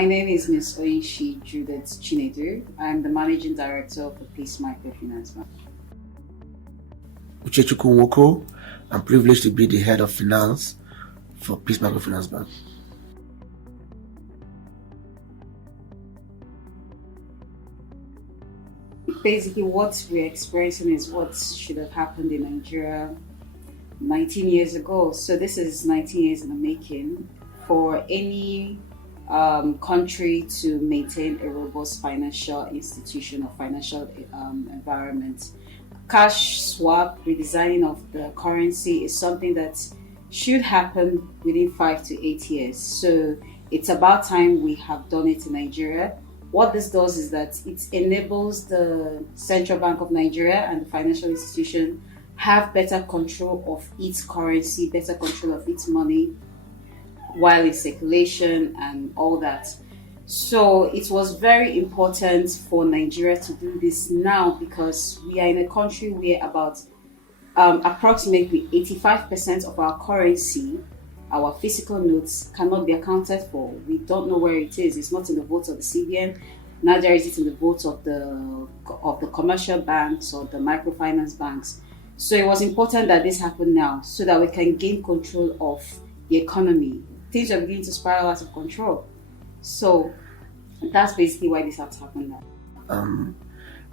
My name is Ms. Oishi Judith Chinedu. I'm the Managing Director of the Peace Microfinance Bank. Uchechukwu Nwoko. I'm privileged to be the head of finance for Peace Microfinance Bank. Basically, what we're experiencing is what should have happened in Nigeria 19 years ago. So this is 19 years in the making for any country to maintain a robust financial institution or financial environment. Cash swap, redesigning of the currency is something that should happen within 5 to 8 years. So it's about time we have done it in Nigeria. What this does is that it enables the Central Bank of Nigeria and the financial institution have better control of its currency, better control of its money while in circulation and all that. So it was very important for Nigeria to do this now because we are in a country where about approximately 85% of our currency, our physical notes, cannot be accounted for. We don't know where it is. It's not in the votes of the CBN. Neither is it in the votes of the commercial banks or the microfinance banks. So it was important that this happened now so that we can gain control of the economy. Things are beginning to spiral out of control. So that's basically why this has happened now.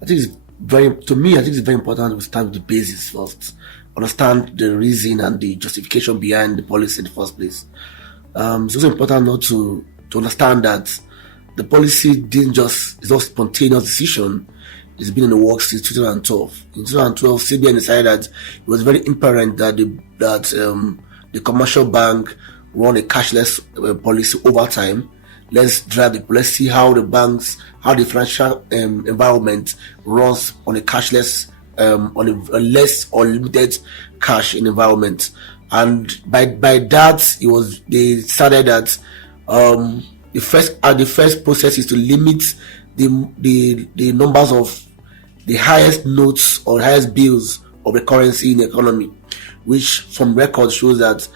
I think it's very important we start with the basis first. Understand the reason and the justification behind the policy in the first place. It's also important not to understand that the policy it's not a spontaneous decision. It's been in the works since 2012. In 2012, CBN decided that it was very imperative that the commercial bank run a cashless policy over time. Let's see how the financial environment runs on a cashless, on a less or limited cash in environment. And by that, they decided that the first process is to limit the numbers of the highest notes or highest bills of the currency in the economy, which from record shows that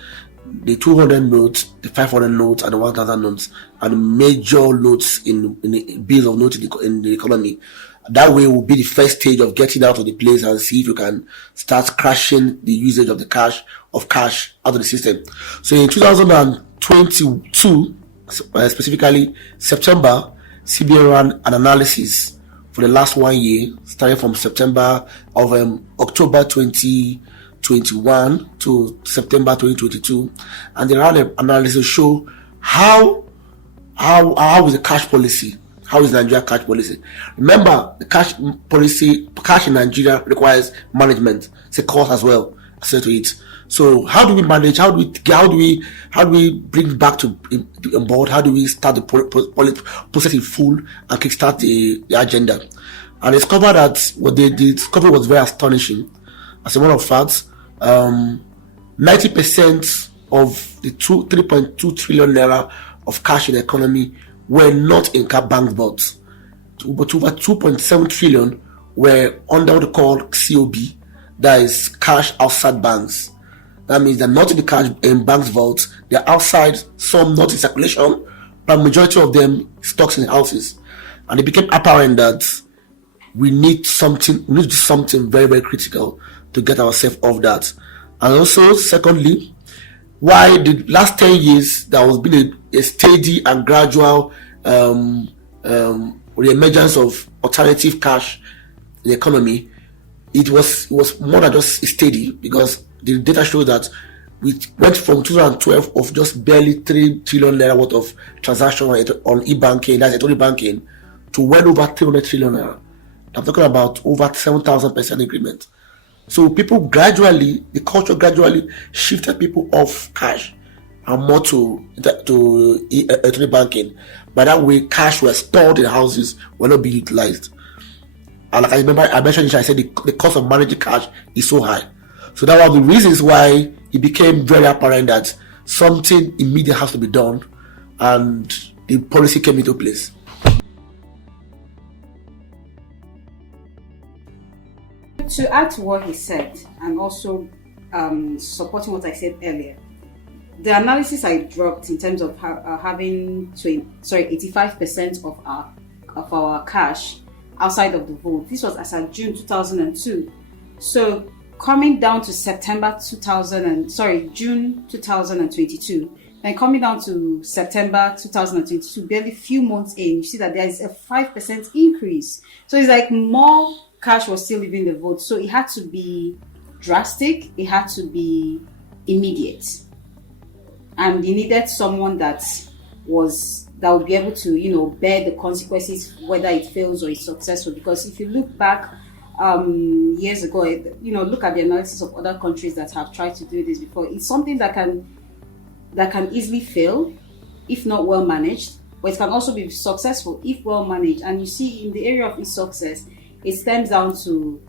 the 200 notes, the 500 notes, and the 1,000 notes are the major notes in the bills of notes in the economy. That way will be the first stage of getting out of the place and see if you can start crashing the usage of cash out of the system. So in 2022, specifically September, CBN ran an analysis for the last 1 year, starting from October 2021 to September 2022, and they ran an analysis to show how is the cash policy. How is Nigeria cash policy? Remember, the cash in Nigeria requires management. It's a cost as well, associated to it. So how do we manage? How do we bring it back to on board? How do we start the process in full and kickstart the agenda? And discovered that the discovery was very astonishing. As a matter of fact, 90% of the 3.2 trillion naira of cash in the economy were not in bank vaults. But over 2.7 trillion were under what they call COB, that is cash outside banks. That means they're not in the cash in banks vaults, they're outside, some not in circulation, but majority of them stocks in houses. And it became apparent that we need to do something very, very critical to get ourselves off that. And also, secondly, why the last 10 years there has been a steady and gradual re-emergence of alternative cash in the economy. It was more than just steady, because the data shows that we went from 2012 of just barely 3 trillion naira worth of transaction on e-banking, that's electronic banking, to well over 300 trillion naira. I'm talking about over 7,000% increment. So the culture gradually shifted people off cash and more to electronic banking. By that way, cash was stored in houses, were not being utilized. And like I mentioned, I said the cost of managing cash is so high. So that was the reasons why it became very apparent that something immediate has to be done, and the policy came into place. To add to what he said, and also supporting what I said earlier, the analysis I dropped in terms of having 85% of our cash outside of the vault. This was as of June 2002. So coming down to June 2022, and coming down to September 2022, barely few months in, you see that there is a 5% increase. So it's like more cash was still leaving the vault. So it had to be drastic. It had to be immediate. And you needed someone that would be able to, bear the consequences, whether it fails or it's successful. Because if you look back years ago, look at the analysis of other countries that have tried to do this before. It's something that can easily fail if not well managed, but it can also be successful if well managed. And you see, in the area of its success, it stems down to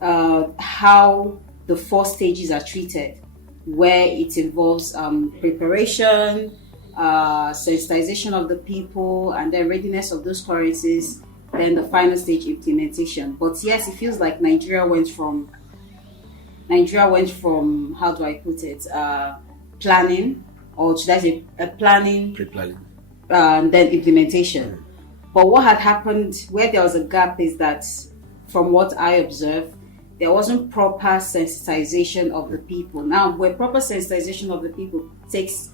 how the 4 stages are treated, where it involves preparation, sensitization of the people, and then readiness of those currencies, then the final stage, implementation. But yes, it feels like Nigeria went from how do I put it, planning, or should I say planning, Pre-planning. And then implementation. But what had happened, where there was a gap, is that from what I observed, there wasn't proper sensitization of the people. Now, where proper sensitization of the people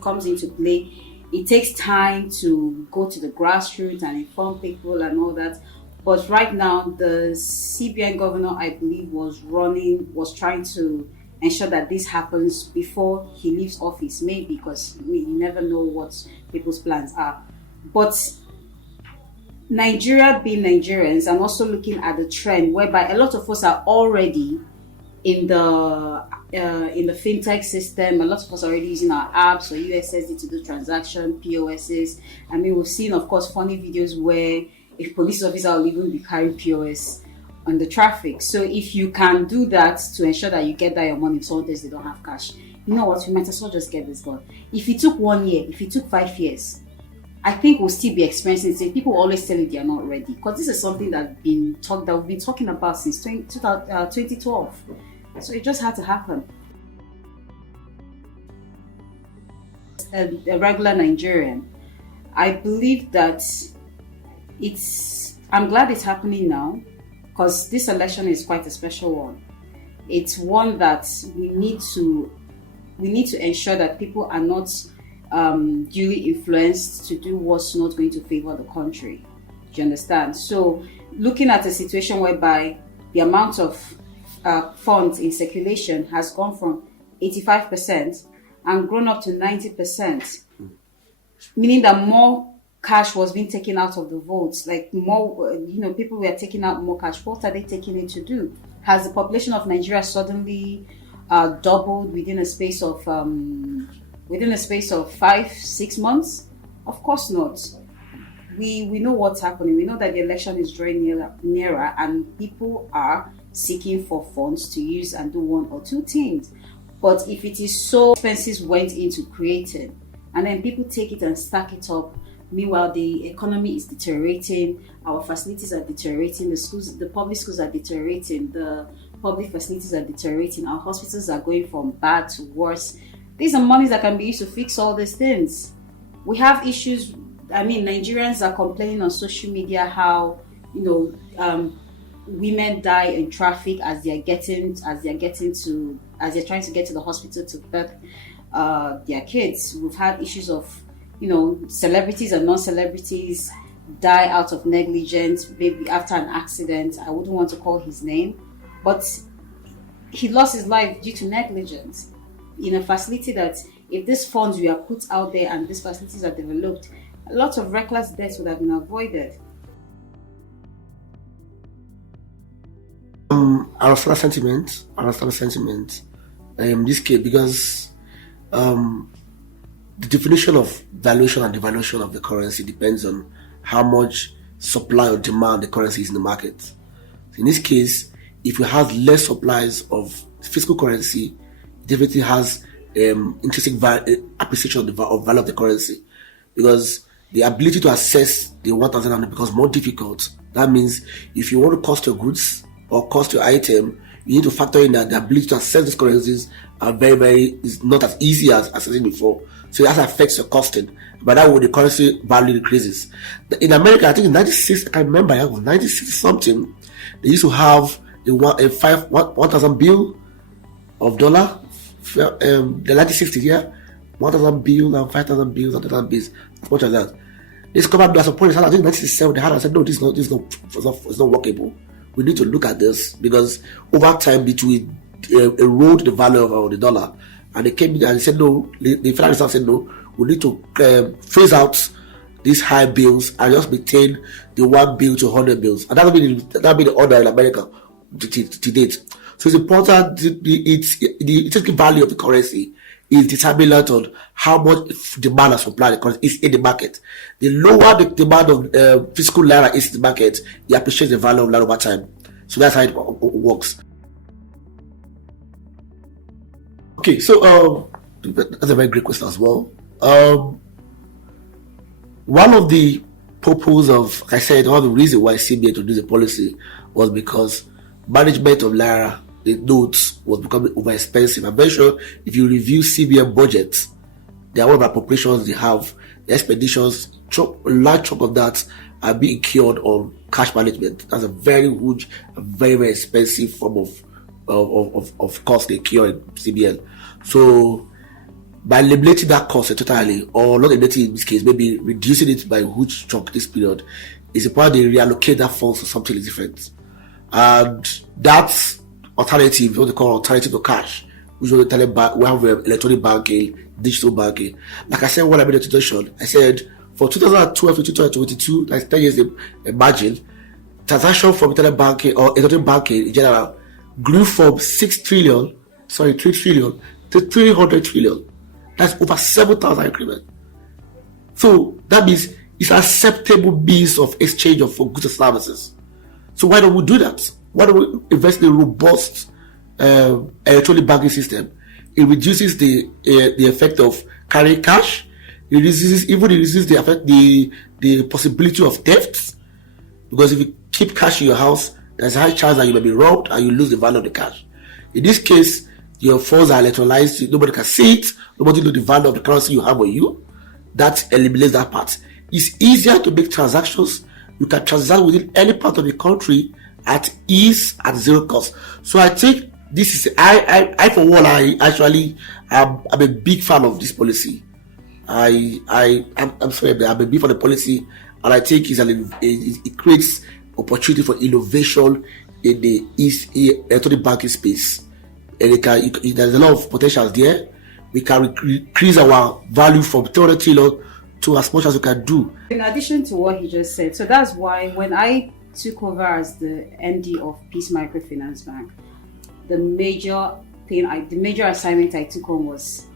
comes into play, it takes time to go to the grassroots and inform people and all that. But right now, the CBN governor, I believe, was trying to ensure that this happens before he leaves office, maybe, because you never know what people's plans are. But Nigeria being Nigerians, and also looking at the trend whereby a lot of us are already in the fintech system. A lot of us are already using our apps or USSD to do transaction, POSs. I mean, we've seen, of course, funny videos where a police officer will even be carrying POS on the traffic. So if you can do that to ensure that you get that your money, if someone says they don't have cash, you know what, we might as well just get this done. If it took 1 year, if it took 5 years, I think we'll still be experiencing it. People always tell you they are not ready, because this is something that we've been talking about since 2012. So it just had to happen. A regular Nigerian, I believe that I'm glad it's happening now, because this election is quite a special one. It's one that we need to ensure that people are not duly influenced to do what's not going to favor the country. Do you understand? So looking at a situation whereby the amount of funds in circulation has gone from 85% and grown up to 90%, meaning that more cash was being taken out of the votes, like more, people were taking out more cash. What are they taking it to do? Has the population of Nigeria suddenly doubled within a space of 5-6 months? Of course not. We know what's happening. We know that the election is drawing nearer, and people are seeking for funds to use and do 1 or 2 things. But if it is so, expenses went into creating, and then people take it and stack it up. Meanwhile, the economy is deteriorating, our facilities are deteriorating, the public schools are deteriorating, the public facilities are deteriorating, our hospitals are going from bad to worse. These are monies that can be used to fix all these things. We have issues. I mean, Nigerians are complaining on social media how, women die in traffic as they're trying to get to the hospital to birth their kids. We've had issues of, celebrities and non-celebrities die out of negligence, maybe after an accident. I wouldn't want to call his name, but he lost his life due to negligence in a facility that, if these funds were put out there and these facilities are developed, a lot of reckless deaths would have been avoided. I understand sentiment. In this case, because the definition of valuation and devaluation of the currency depends on how much supply or demand the currency is in the market. In this case, if you have less supplies of physical currency, it definitely has intrinsic appreciation of the value of the currency, because the ability to assess the 1,000 becomes more difficult. That means if you want to cost your goods or cost your item, you need to factor in that the ability to access these currencies are is not as easy as accessing before. So that affects your costing. But that way the currency value decreases. In America, I think in 96, I can't remember, it was 96 something, they used to have a 1,000 bill of dollar. The 1960s, yeah, 1,000 bills and 5,000 bills and 1,000 bills, as much as that. This covered as a point. I think 1967 they had. I said no, this is not workable. We need to look at this because over time it will erode the value of the dollar. And they came in and they said no. The Federal Reserve said no. We need to phase out these high bills and just maintain the 1 bill to 100 bills. And that'll be the order in America to date. So it's important. The intrinsic value of the currency is determinant on how much demand and supply the currency is in the market. The lower the demand of physical naira is in the market, you appreciate the value of naira over time. So that's how it works. Okay, so that's a very great question as well. One of the purpose of, like I said, one of the reasons why CBN introduced the policy was because management of naira, the notes, was becoming over expensive. I'm very sure if you review CBN budgets, there are one of the appropriations they have, the expeditions, a large chunk of that are being incurred on cash management. That's a very huge, very, very expensive form of cost they incur in CBN. So by eliminating that cost totally, or not eliminating in this case, maybe reducing it by a huge chunk this period, it's important they reallocate that funds to something different. And that's alternative, what they call alternative to cash, which we have electronic banking, digital banking. Like I said when I made the introduction, I said for 2012 to 2022, like 10 years, imagine transaction from internet banking or electronic banking in general grew from 3 trillion to 300 trillion. That's over 7,000 increment. So that means it's an acceptable means of exchange for goods and services. So why don't we do that? Why don't we invest in a robust electronic banking system? It reduces the effect of carrying cash. It reduces the possibility of theft. Because if you keep cash in your house, there's a high chance that you may be robbed and you lose the value of the cash. In this case, your funds are electrolyzed. Nobody can see it. Nobody knows the value of the currency you have on you. That eliminates that part. It's easier to make transactions. You can transact within any part of the country at ease, at zero cost. So I think this is I for one, I'm a big fan of this policy. I'm sorry, I'm a big fan of the policy, and I think it creates opportunity for innovation in the electronic banking space. And there's a lot of potential there. We can increase our value from 300 trillion to as much as we can do. In addition to what he just said, so that's why when I took over as the MD of Peace Microfinance Bank, the major assignment I took on was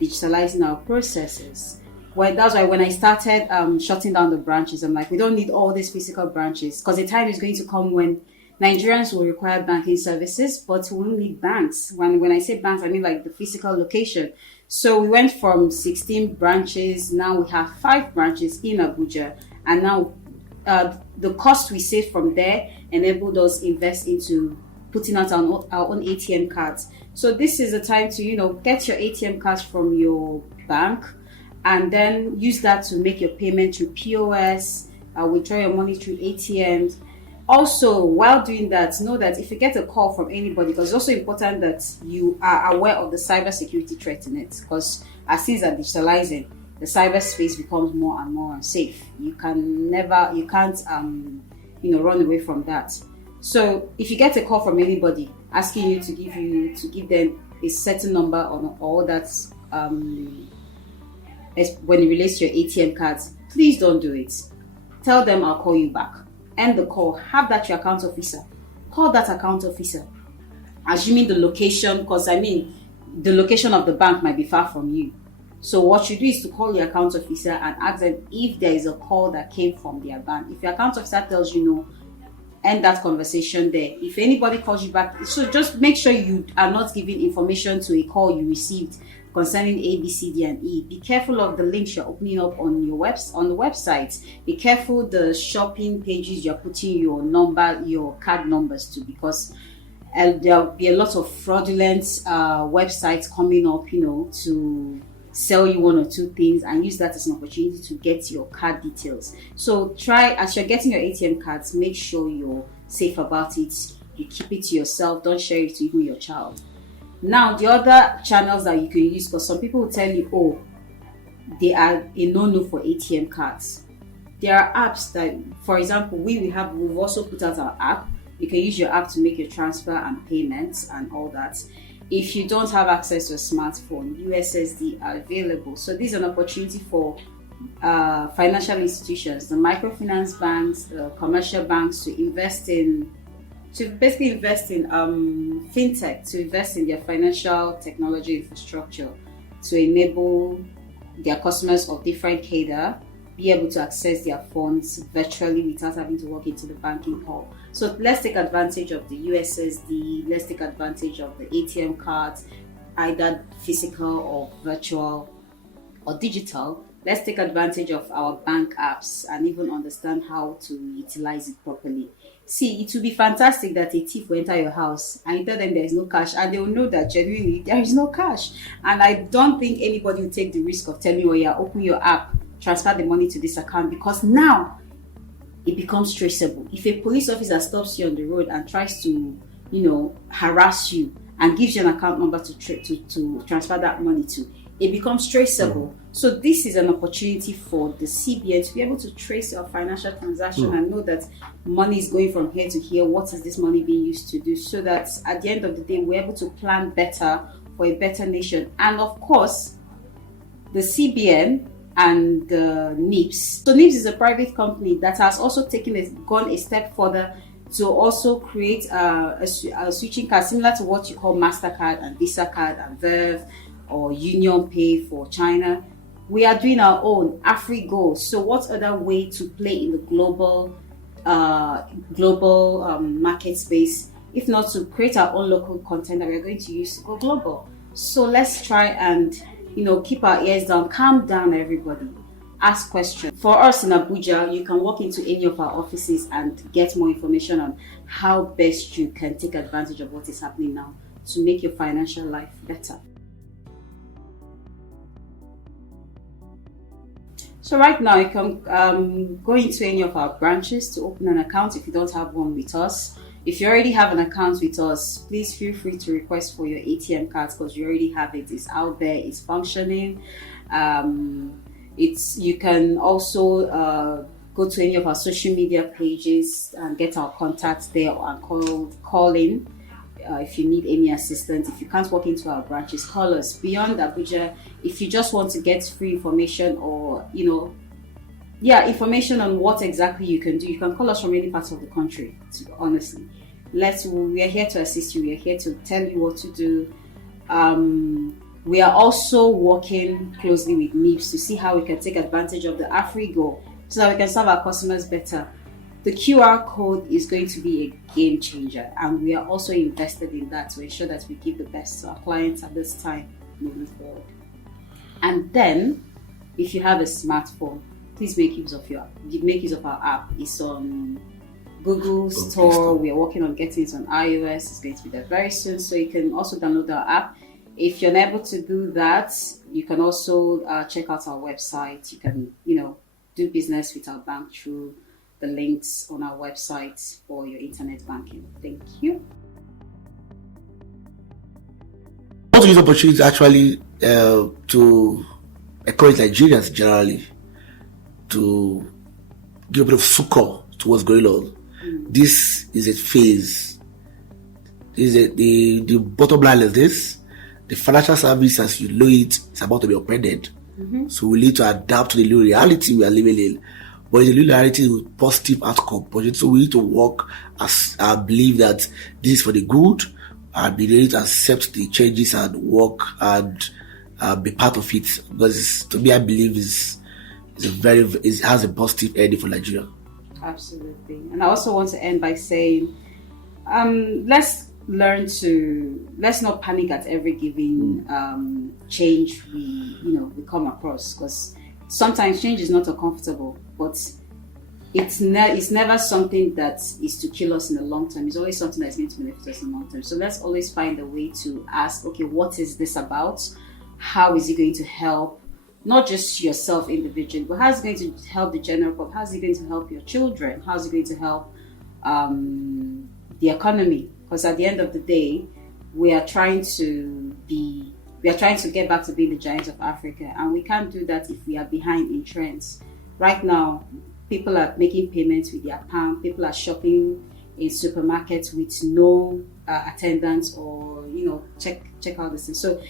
digitalizing our processes. That's why when I started shutting down the branches, I'm like, we don't need all these physical branches, because the time is going to come when Nigerians will require banking services, but we will need banks. When I say banks, I mean like the physical location. So we went from 16 branches, now we have 5 branches in Abuja, and now the cost we saved from there enabled us invest into putting out our own ATM cards. So this is the time to get your ATM cards from your bank and then use that to make your payment through POS, withdraw your money through ATMs. Also, while doing that, know that if you get a call from anybody, because it's also important that you are aware of the cybersecurity threat in it, because as things are digitalizing, the cyberspace becomes more and more unsafe. You can't run away from that. So if you get a call from anybody asking you to give them a certain number or that's when it relates to your ATM cards, please don't do it. Tell them I'll call you back. End the call. Have that your account officer. Call that account officer. Assuming the location, because the location of the bank might be far from you. So what you do is to call your account officer and ask them if there is a call that came from their bank. If your account officer tells you no, end that conversation there. If anybody calls you back, so just make sure you are not giving information to a call you received concerning A, B, C, D, and E. Be careful of the links you're opening up on the website. Be careful the shopping pages you're putting your card numbers to, because and there'll be a lot of fraudulent websites coming up, to sell you one or two things, and use that as an opportunity to get your card details. So try, as you're getting your ATM cards, make sure you're safe about it. You keep it to yourself. Don't share it to even your child. Now, the other channels that you can use, because some people will tell you, oh, they are a no-no for ATM cards. There are apps that, for example, we've also put out our app. You can use your app to make your transfer and payments and all that. If you don't have access to a smartphone, USSD are available. So this is an opportunity for financial institutions, the microfinance banks, the commercial banks, to basically invest in fintech, to invest in their financial technology infrastructure to enable their customers of different cadre be able to access their funds virtually without having to walk into the banking hall. So let's take advantage of the USSD, let's take advantage of the ATM cards, either physical or virtual or digital. Let's take advantage of our bank apps and even understand how to utilize it properly. See, it will be fantastic that a thief will enter your house and you tell them there is no cash, and they will know that genuinely there is no cash. And I don't think anybody will take the risk of telling you, oh yeah, open your app, transfer the money to this account, because now it becomes traceable. If a police officer stops you on the road and tries to, harass you and gives you an account number to transfer that money to, it becomes traceable. So this is an opportunity for the CBN to be able to trace your financial transaction and know that money is going from here to here. What is this money being used to do? So that at the end of the day, we're able to plan better for a better nation. And of course, the CBN and the NIPS. So NIPS is a private company that has also gone a step further to also create a switching card similar to what you call MasterCard and Visa card and Verve or Union Pay for China. We are doing our own AfriGo. So what other way to play in the global market space, if not to create our own local content that we're going to use to go global? So let's try and keep our ears down, calm down, everybody. Ask questions. For us in Abuja, you can walk into any of our offices and get more information on how best you can take advantage of what is happening now to make your financial life better. So right now, you can go into any of our branches to open an account if you don't have one with us. If you already have an account with us, please feel free to request for your ATM cards because you already have it. It's out there, it's functioning. You can also go to any of our social media pages and get our contacts there and call in if you need any assistance. If you can't walk into our branches, call us. Beyond Abuja, if you just want to get free information or information on what exactly you can do, you can call us from any parts of the country. Honestly, we are here to assist you. We are here to tell you what to do. We are also working closely with NIPS to see how we can take advantage of the AfriGo so that we can serve our customers better. The QR code is going to be a game changer, and we are also invested in that to ensure that we give the best to our clients at this time moving forward. And then, if you have a smartphone, please make use of our app. It's on Google Store. We are working on getting it on iOS. It's going to be there very soon, so you can also download our app. If you're unable to do that, you can also check out our website. You can, do business with our bank through the links on our website for your internet banking. Thank you. I want to use the opportunity actually to encourage Nigerians generally to give a bit of succor to what's going on. This is a phase. The bottom line is this: the financial service as you know it is about to be upended. So we need to adapt to the new reality we are living in. But the new reality with positive outcome. So we need to work as I believe that this is for the good, and be ready to accept the changes and work and be part of it. Because to me, I believe it has a positive ending for Nigeria. Absolutely. And I also want to end by saying, let's not panic at every given change we come across, because sometimes change is not uncomfortable, but it's never something that is to kill us in the long term. It's always something that's going to benefit us in the long term. So let's always find a way to ask, okay, what is this about? How is it going to help not just yourself individually, but how is it going to help the general public? How is it going to help your children? How is it going to help the economy? Because at the end of the day, we are trying to get back to being the giants of Africa, and we can't do that if we are behind in trends. Right now, people are making payments with their palm. People are shopping in supermarkets with no attendance, or check out this thing. So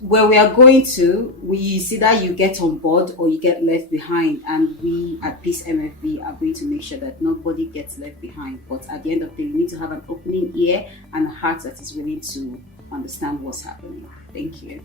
where we are going to, we see that you get on board or you get left behind, and we at Peace MFB are going to make sure that nobody gets left behind. But at the end of the day, you need to have an opening ear and a heart that is willing to understand what's happening. Thank you.